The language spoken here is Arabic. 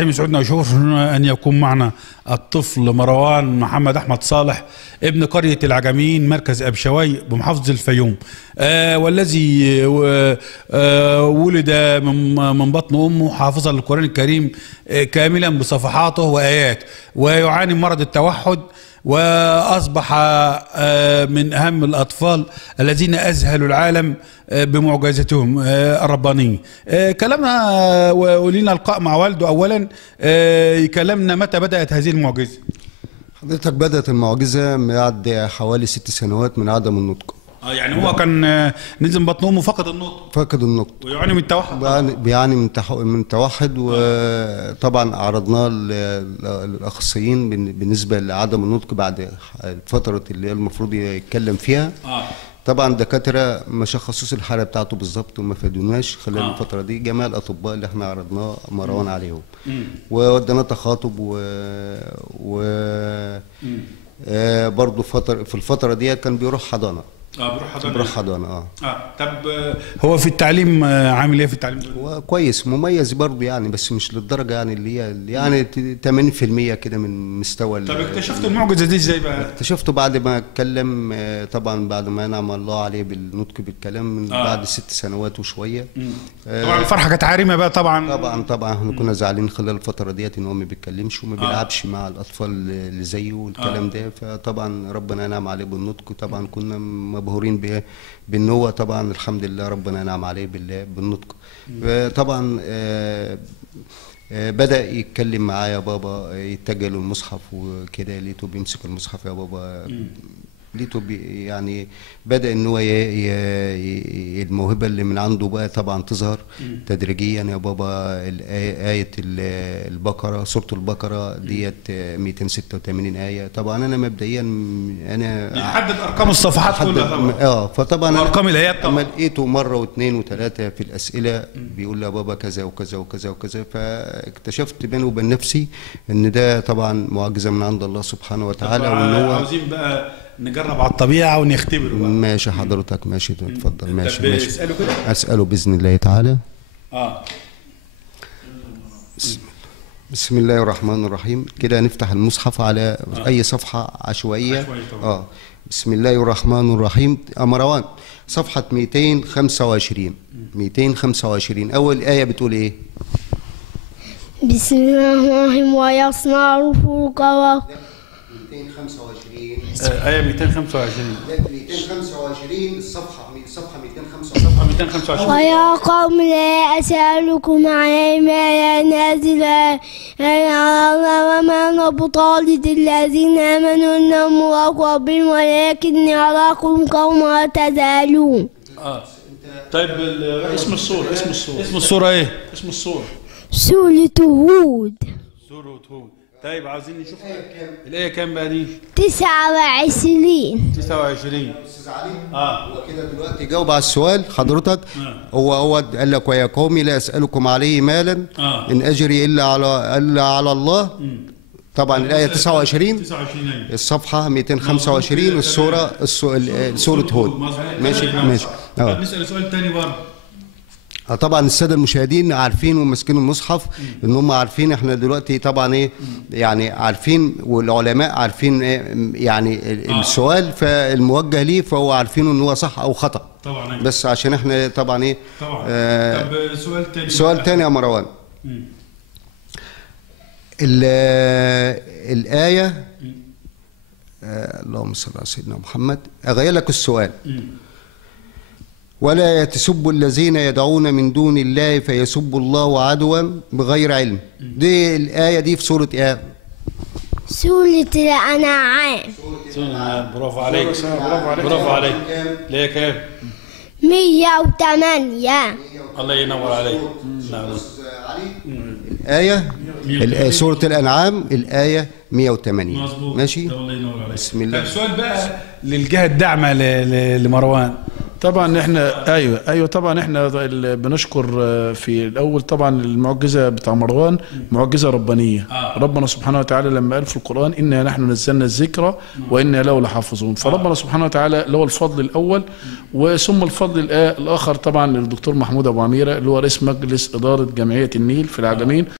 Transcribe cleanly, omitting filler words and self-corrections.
يسعدنا ويشرفنا أن يكون معنا الطفل مروان محمد أحمد صالح ابن قرية العجمين مركز أبشوي بمحافظة الفيوم، والذي ولد من بطن أمه حافظا للقرآن الكريم كاملا بصفحاته وآيات، ويعاني من مرض التوحد، وأصبح من أهم الأطفال الذين أذهلوا العالم بمعجزتهم الربانية. كلامنا ولينا لقاء مع والده أولا، يكلمنا متى بدأت هذه المعجزة؟ حضرتك بدأت المعجزة بعد حوالي 6 سنوات من عدم النطق. يعني هو كان نزل من بطن أمه فقد النطق. فقد النطق ويعاني من التوحد. بيعاني من التوحد، وطبعا عرضناه للأخصائيين بالنسبة لعدم النطق بعد الفترة اللي المفروض يتكلم فيها. طبعا الدكاترة ما شخصوش الحالة بتاعته بالظبط وما فادوناش خلال الفترة دي. جميع الأطباء اللي احنا عرضناه مروان عليهم، ووديناه تخاطب برضه في الفترة دي كان بيروح حضانة. بيروح حضانة. طب هو في التعليم عامل ايه في التعليم؟ هو كويس مميز برضه يعني، بس مش للدرجة يعني اللي هي يعني 80% كده من مستوى. طب اكتشفت المعجزة دي ازاي بقى؟ اكتشفته بعد ما اتكلم، طبعا بعد ما انعم الله عليه بالنطق بالكلام من بعد 6 سنوات وشوية. طبعا الفرحة كانت عارمة بقى. طبعا احنا كنا زعلانين خلال الفترة ديت ان هو ما بيتكلمش وما بيلعبش مع الأطفال اللي زيه والكلام ده، فطبعا ربنا انعم عليه بالنطق، وطبعا كنا مبهورين بان هو طبعا الحمد لله ربنا انعم عليه بالنطق. طبعا بدأ يتكلم معايا يا بابا، يتجه للمصحف وكده، لقيته بيمسك المصحف يا بابا، لقيته يعني بدأ ان هو الموهبة اللي من عنده بقى طبعا تظهر تدريجيا. يا بابا آية البقرة، سورة البقرة ديت 286 آية. طبعا انا مبدئيا انا يحدد ارقام الصفحات كلها طبعا. فطبعا وارقام الايات طبعا لقيته مرة واثنين وثلاثة في الأسئلة بيقول لي يا بابا كذا وكذا وكذا وكذا، فاكتشفت بيني وبين نفسي ان ده طبعا معجزة من عند الله سبحانه وتعالى. وان هو عاوزين بقى نجرب على الطبيعة ونختبره بقى. ماشي حضرتك، ماشي اتفضل. ماشي اسأله كده. أسأله بإذن الله تعالى. بسم الله الرحمن الرحيم. كده نفتح المصحف على أي صفحة عشوائية. بسم الله الرحمن الرحيم. مروان صفحة 225. 225 أول آية بتقول إيه؟ بسم الله الرحمن الرحيم. ويصنع الفلك 225 آية 225. 225 الصفحة 225. ويا قوم لا أسألكم عليه مالا نازل على الله وما أنا بطارد الذين آمنوا إنهم ملاقو ربهم ولكني أراكم قوما تزالون. طيب اسم السورة ايه؟ اسم السورة سورة هود. سورة هود. طيب عايزين نشوف الآية كام بقى دي؟ 29. 29. أستاذ علي هو كده دلوقتي جاوب على السؤال حضرتك. هو قال لك ويا قومي لا أسألكم عليه مالا إن أجري إلا على الله. طبعا الآية 29 الصفحة 225 سورة هود. ماشي. طب نسأل سؤال تاني برضه. طبعا الساده المشاهدين عارفين وماسكين المصحف ان هم عارفين احنا دلوقتي طبعا ايه يعني عارفين، والعلماء عارفين يعني السؤال فالموجه ليه، فهو عارفين ان هو صح او خطا طبعا. بس عشان احنا طبعا ايه طبعا. طب سؤال تاني يا مروان. الآية اللهم صل على سيدنا محمد. اغير لك السؤال. ولا تسبوا الذين يدعون من دون الله فيسبوا الله عدوا بغير علم. دي الآية دي في سورة ايه؟ سورة الأنعام. برافو عليك. برافو عليك. ليه كام؟ 108. الله ينور عليك. الآية سورة الأنعام الآية 180. مظبوط. ماشي. الله ينور عليك. بسم الله. السؤال بقى للجهة الداعمة لمروان. طبعا احنا ايوه طبعا احنا بنشكر في الاول طبعا المعجزه بتاع مروان معجزه ربانيه. ربنا سبحانه وتعالى لما قال في القران انا نحن نزلنا الذكر وانا له لحافظون، فربنا سبحانه وتعالى له الفضل الاول، وثم الفضل الاخر طبعا للدكتور محمود ابو عميره اللي هو رئيس مجلس اداره جمعيه النيل في العجمين.